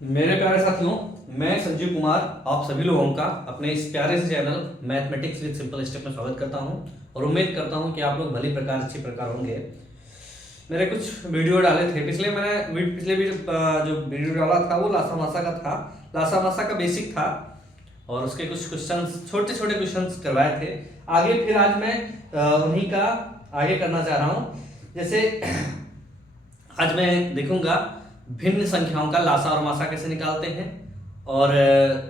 मेरे प्यारे साथियों, मैं संजीव कुमार आप सभी लोगों का अपने इस प्यारे से channel mathematics with simple step में स्वागत करता हूं और उम्मीद करता हूं कि आप लोग भली प्रकार अच्छी प्रकार होंगे। मेरे कुछ वीडियो डाले थे पिछले भी जो वीडियो डाला था वो लासा मासा का था। लासा मासा का बेसिक था और उसके कुछ क्वेश्चंस, छोटे छोटे क्वेश्चंस करवाए थे। आगे फिर आज मैं उन्हीं का आगे करना चाह रहा हूँ। जैसे आज मैं देखूंगा भिन्न संख्याओं का लासा और मासा कैसे निकालते हैं और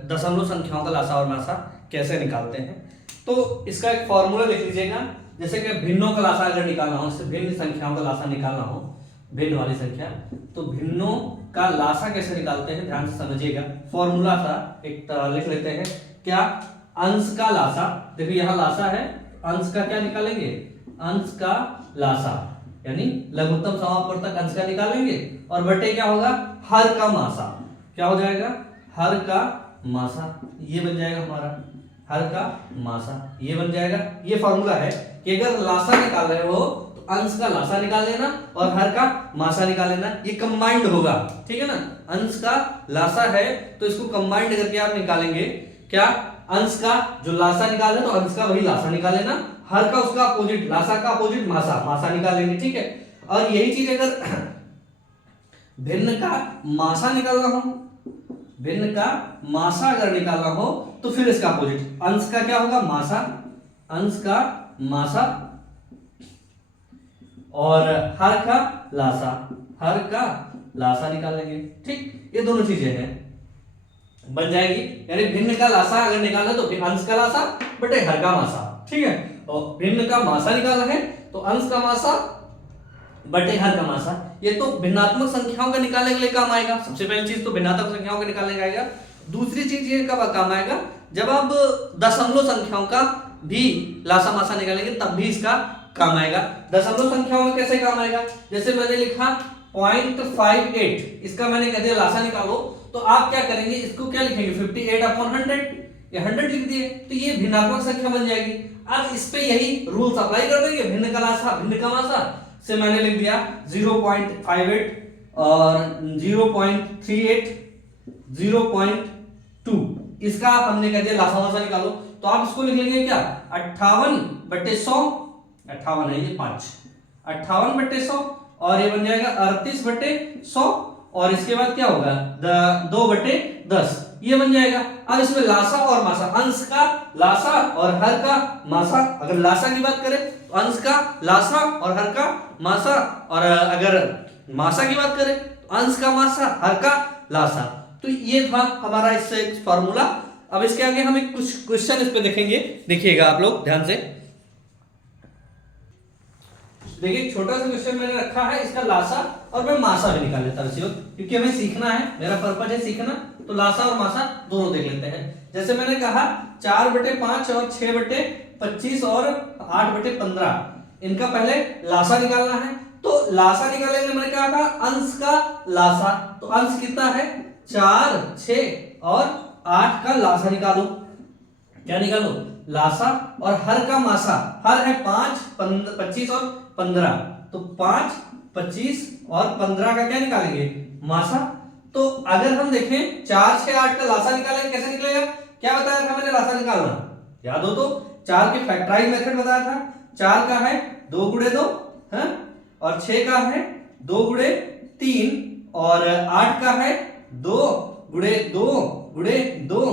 दशमलव संख्याओं का लासा और मासा कैसे निकालते हैं। तो इसका एक फॉर्मूला लिख लीजिएगा। जैसे कि भिन्नों का लासा अगर निकालना हो, भिन्न संख्याओं का लासा निकालना हो, भिन्न वाली संख्या, तो भिन्नों का लासा कैसे निकालते हैं ध्यान से समझिएगा। फॉर्मूला था एक लिख लेते हैं। क्या? अंश का लासा, देखो यहाँ लासा है, अंश का क्या निकालेंगे? अंश का लासा यानी लघुत्तम समापवर्तक अंश का निकालेंगे और बटे क्या होगा? हर का मासा। क्या हो जाएगा? हर का मासा। ये बन जाएगा हमारा हर का मासा, ये बन जाएगा। ये फॉर्मूला है कि अगर लासा निकाल रहे हो तो अंश का लासा निकाल लेना और हर का मासा निकाल लेना। ये कंबाइंड होगा, ठीक है ना। अंश का लासा है तो इसको कंबाइंड करके आप निकालेंगे। क्या? अंश का जो लासा निकाले तो अंश का वही लासा निकाल लेना, हर का उसका अपोजिट, लासा का अपोजिट मासा, मासा निकाल लेंगे, ठीक है। और यही चीज अगर भिन्न का मासा निकालना हो, भिन्न का मासा अगर निकालना हो तो फिर इसका अपोजिट, अंश का क्या होगा? मासा, अंश का मासा और हर का लासा, हर का लासा निकालेंगे, ठीक। ये दोनों चीजें हैं, बन जाएगी। यानी भिन्न का लासा अगर निकालना तो अंश का लासा बटे हर का मासा, ठीक है। और भिन्न का मासा निकालना है तो अंश का मासा बटे हर का मासा। ये तो भिन्नात्मक संख्याओं का निकालने के लिए काम आएगा। सबसे पहली चीज तो भिन्नात्मक संख्याओं का निकालने का आएगा। दूसरी चीज ये कब काम आएगा? जब आप दशमलव संख्याओं का भी लासा मासा निकालेंगे तब भी इसका काम आएगा। दशमलव संख्याओं में कैसे काम आएगा? जैसे मैंने लिखा 0.58, इसका मैंने कह दिया लासा निकालो, तो आप क्या करेंगे? इसको क्या लिखेंगे? 58/100, ये 100 लिख दिए तो ये भिन्नात्मक संख्या बन जाएगी। अब इस पे यही रूल्स अप्लाई कर देंगे, भिन्न का लासा भिन्न का मासा से मैंने लिख दिया 0.58 और 0.38, 0.2, इसका हमने कह दिया लासा मासा निकालो। तो आप इसको लिख लेंगे क्या? 58/100, 58 है ये 5, 58/100 और ये बन जाएगा 38/100 और इसके बाद क्या होगा? 2/10, ये बन जाएगा। अब इसमें लासा और मासा, अंश का लासा और हर का मासा, अगर लासा की बात करें तो अंश का लासा और हर का मासा, और अगर मासा की बात करें तो अंश का मासा हर का लासा। तो ये था हमारा इससे एक फॉर्मूला। अब इसके आगे हम एक कुछ क्वेश्चन इस पे देखेंगे, देखिएगा आप लोग ध्यान से। देखिए छोटा सा क्वेश्चन मैंने रखा है, इसका लासा और मैं मासा भी निकाल लेता हूं क्योंकि हमें सीखना है, मेरा पर्पज है सीखना। तो लासा और मासा दोनों देख लेते हैं। जैसे मैंने कहा 4/5 और 6/25 और 8/15, इनका पहले लासा निकालना है। तो लासा निकालेंगे, मैंने कहा था अंश का लासा, तो अंश कितना है? 4, 6 और 8 का लासा निकालो। क्या निकालो? लासा। और हर का मासा, हर है 5, 25 और 15, तो 5, 25 और 15 का क्या निकालेंगे? मासा। तो अगर हम देखें 4, 6, 8 का लासा निकालेंगे, कैसे निकलेगा? क्या बताया था मैंने लासा निकालना? याद हो तो 4 के फैक्टराइज मेथड बताया था। 4 का है 2 × 2 है, और 6 का है 2 × 3 और 8 का है 2 × 2 × 2,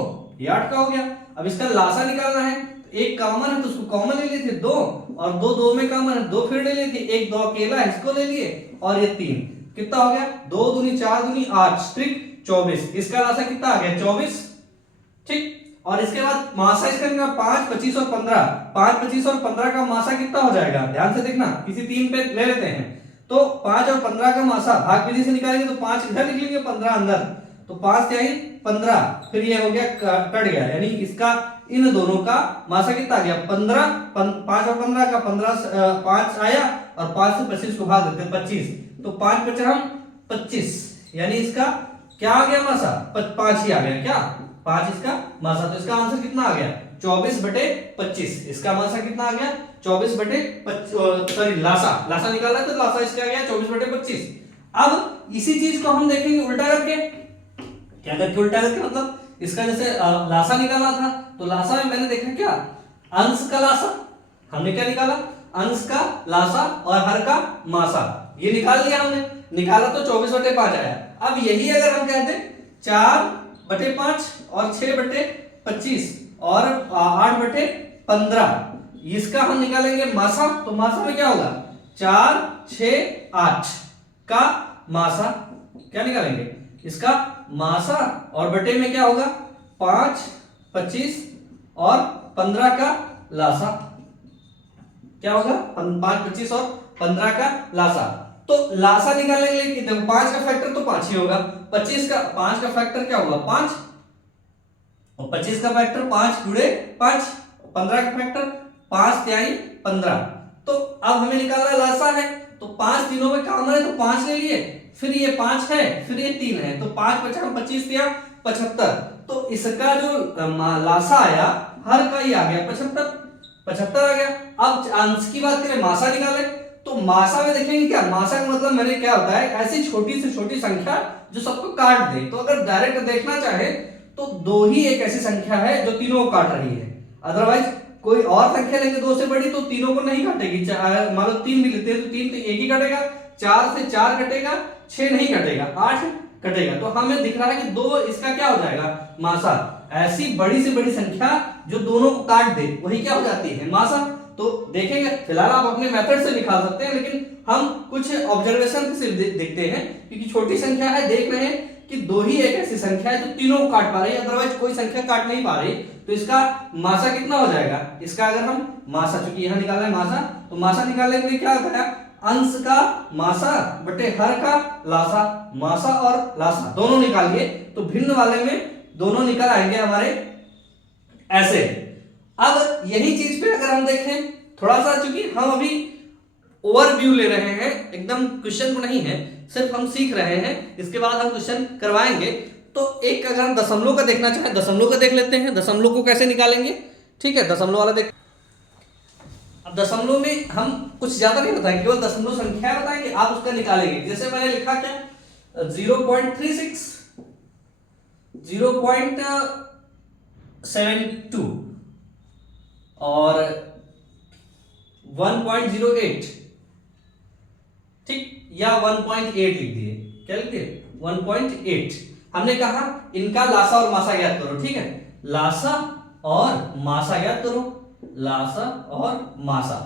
ये 8 का हो गया। अब इसका लासा निकालना है, एक कॉमन है तो उसको कॉमन ले लिए थे 2, और 2 में कॉमन है 2 फिर ले लिए थे, एक 2 अकेला है इसको ले लिए, और ये 3, कितना हो गया? 2 दूनी 4 दूनी 8, स्ट्रिक 24, इसका लासा कितना आ गया? 24, ठीक। और इसके बाद मासा इसका निकाला 5, 25 और 15, 5, 25 और 15 का मासा कितना हो जाएगा? ध्यान से देखना, किसी 3 पे ले लेते हैं। तो 5 और 15 का मासा भाग विधि से निकालेंगे तो 5 इधर लिख लेंगे, 15 अंदर, तो 5 से आई 15, फिर ये हो गया कट गया, यानी इसका इन दोनों का मासा कितना आ गया? 15, 5 और 15 का 5 आया और 5 से 25 को भाग देते 25, तो 5 × 5 = 25, यानी इसका क्या आ गया? मासा 5 ही आ गया। क्या? 5 इसका मासा। तो इसका आंसर कितना आ गया? 24/25। इसका मासा कितना आ गया? 24/25, सॉरी लासा निकाला तो लासा इसका आ गया 24/25। अब इसी चीज को हम देखेंगे उल्टा करके। क्या करके उल्टा करके, मतलब इसका जैसे लासा निकालना था तो लासा में मैंने देखा क्या, अंश का लासा, हमने क्या निकाला, अंश का लासा और हर का मासा, ये निकाल लिया हमने, निकाला तो 24/5 आया। अब यही अगर हम कहते 4/5 और 6/25 और 8/15, इसका हम निकालेंगे मासा, तो मासा में क्या होगा, 4, 6, 8 का मासा, क्या निकालेंगे इसका मासा, और बटे में क्या होगा 5, 25 और 15 का लासा, क्या होगा 5, 25 और 15 का लासा। तो लासा निकालने के लिए देखो 5 का फैक्टर तो 5 ही होगा, 5 का फैक्टर क्या होगा 5, और 25 का फैक्टर 5 गुणे 5, 15 का फैक्टर 5 तिहाई 15। तो अब हमें निकालना लासा है, तो 5 तीनों में काम है तो 5 ले लिए, फिर ये 5 है, फिर ये 3 है, तो 5 5 25 या 75, तो इसका जो लासा आया हर का ही आ गया 75 आ गया। अब अंश की बात करें, मासा निकाले, तो मासा में देखेंगे क्या, मासा का मतलब मैंने क्या होता है, ऐसी छोटी से छोटी संख्या जो सबको काट दे। तो अगर डायरेक्ट देखना चाहे तो 2 ही एक ऐसी संख्या है जो तीनों को काट रही है, अदरवाइज कोई और संख्या लेंगे 2 से बड़ी तो तीनों को नहीं काटेगी। मान लो 3 भी लेते हैं तो 3 तो एक ही कटेगा, 4 से 4 कटेगा, 6 नहीं कटेगा, 8 कटेगा। तो हमें दिख रहा है कि 2 इसका क्या हो जाएगा मासा। ऐसी बड़ी से बड़ी संख्या जो दोनों को काट दे वही क्या हो जाती है मासा। तो देखेंगे, फिलहाल आप अपने मेथड से निकाल सकते हैं, लेकिन हम कुछ ऑब्जर्वेशन से देखते हैं, क्योंकि छोटी संख्या है, देख रहे हैं कि 2 ही एक ऐसी संख्या है जो तीनों को काट पा रही है, अदरवाइज कोई संख्या काट नहीं पा रही। तो इसका मासा कितना हो जाएगा, इसका अगर हम मासा, चूंकि यहां निकालना है मासा, तो मासा निकालने के लिए क्या होता है, अंश का मासा बटे हर का लासा, मासा और लासा दोनों निकालिए, तो भिन्न वाले में दोनों निकल आएंगे हमारे ऐसे। अब यही चीज पे अगर हम देखें थोड़ा सा, चूंकि हम अभी ओवरव्यू ले रहे हैं, एकदम क्वेश्चन को नहीं है, सिर्फ हम सीख रहे हैं, इसके बाद हम क्वेश्चन करवाएंगे। तो एक अगर हम दशमलव का देखना चाहें, दशमलव का देख लेते हैं, दशमलव को कैसे निकालेंगे। ठीक है, दशमलव वाला देख। अब दशमलव में हम कुछ ज्यादा नहीं बताएंगे, केवल दशमलव संख्या बताएंगे, आप उसका निकालेंगे। जैसे मैंने लिखा क्या 0.36, 0.72 और 1.08, ठीक, या 1.8 लिख दिए, क्या लिख दिए 1.8। हमने कहा इनका लासा और मासा ज्ञात करो, ठीक है, लासा और मासा ज्ञात करो, लासा और मासा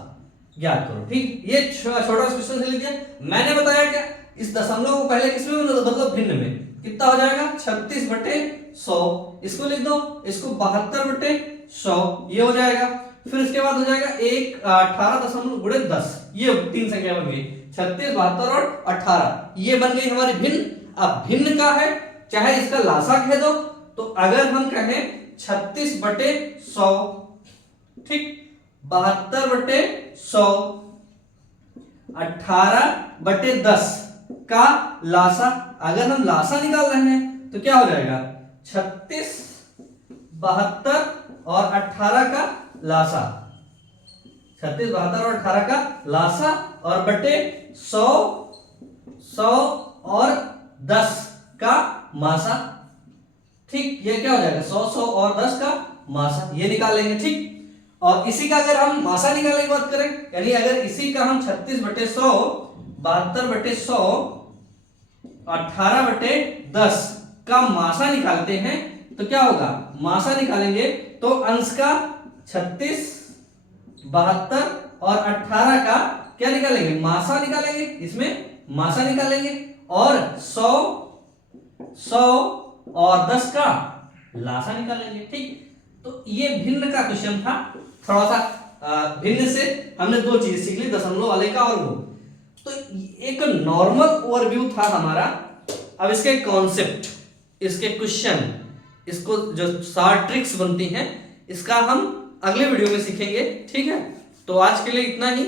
ज्ञात करो, ठीक। ये छोटा क्वेश्चन से लिख दिया। मैंने बताया क्या, इस दशमलव को पहले किसमें मतलब भिन्न में, कितना हो जाएगा 36/100, इसको लिख दो, इसको 72/100 ये हो जाएगा। फिर इसके बाद हो जाएगा 18.10, ये 3 संख्या बन गई, 36, 72 और 18, ये बन गई हमारी भिन्न। अब भिन्न का है, चाहे इसका लासा कह दो, तो अगर हम कहें 36/100, ठीक, 72/100, 18/10 का लासा, अगर हम लासा निकाल रहे हैं तो क्या हो जाएगा 36, 72 और 18 का लासा, 36, 72 और 18 का लासा, और बटे 100, 100 और 10 का मासा, ठीक। ये क्या हो जाएगा 100, 100 और 10 का मासा, ये निकाल लेंगे, ठीक। और इसी का अगर हम मासा निकालने की बात करें, यानी अगर इसी का हम 36/100, 72/100, 18/10 का मासा निकालते हैं तो क्या होगा, मासा निकालेंगे तो अंश का 36, 72 और 18 का क्या निकालेंगे, मासा निकालेंगे, इसमें मासा निकालेंगे, और 100, 100 और 10 का लासा निकालेंगे, ठीक। तो ये भिन्न का क्वेश्चन था, थोड़ा सा भिन्न से हमने 2 चीज सीख ली, दशमलव वाले का और वो। तो एक नॉर्मल ओवरव्यू था हमारा। अब इसके कॉन्सेप्ट, इसके क्वेश्चन, इसको जो 60 ट्रिक्स बनती हैं, इसका हम अगले वीडियो में सीखेंगे, ठीक है। तो आज के लिए इतना ही,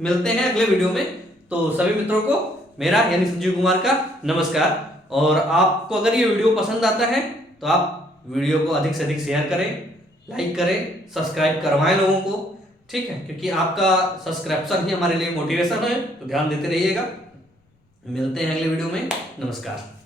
मिलते हैं अगले वीडियो में। तो सभी मित्रों को मेरा यानी संजीव कुमार का नमस्कार। और आपको अगर ये वीडियो पसंद आता है तो आप वीडियो को अधिक से अधिक शेयर करें, लाइक करें, सब्सक्राइब करवाएं लोगों को, ठीक है, क्योंकि आपका सब्सक्रिप्शन ही हमारे लिए मोटिवेशन है। तो ध्यान देते रहिएगा। मिलते हैं अगले वीडियो में, नमस्कार।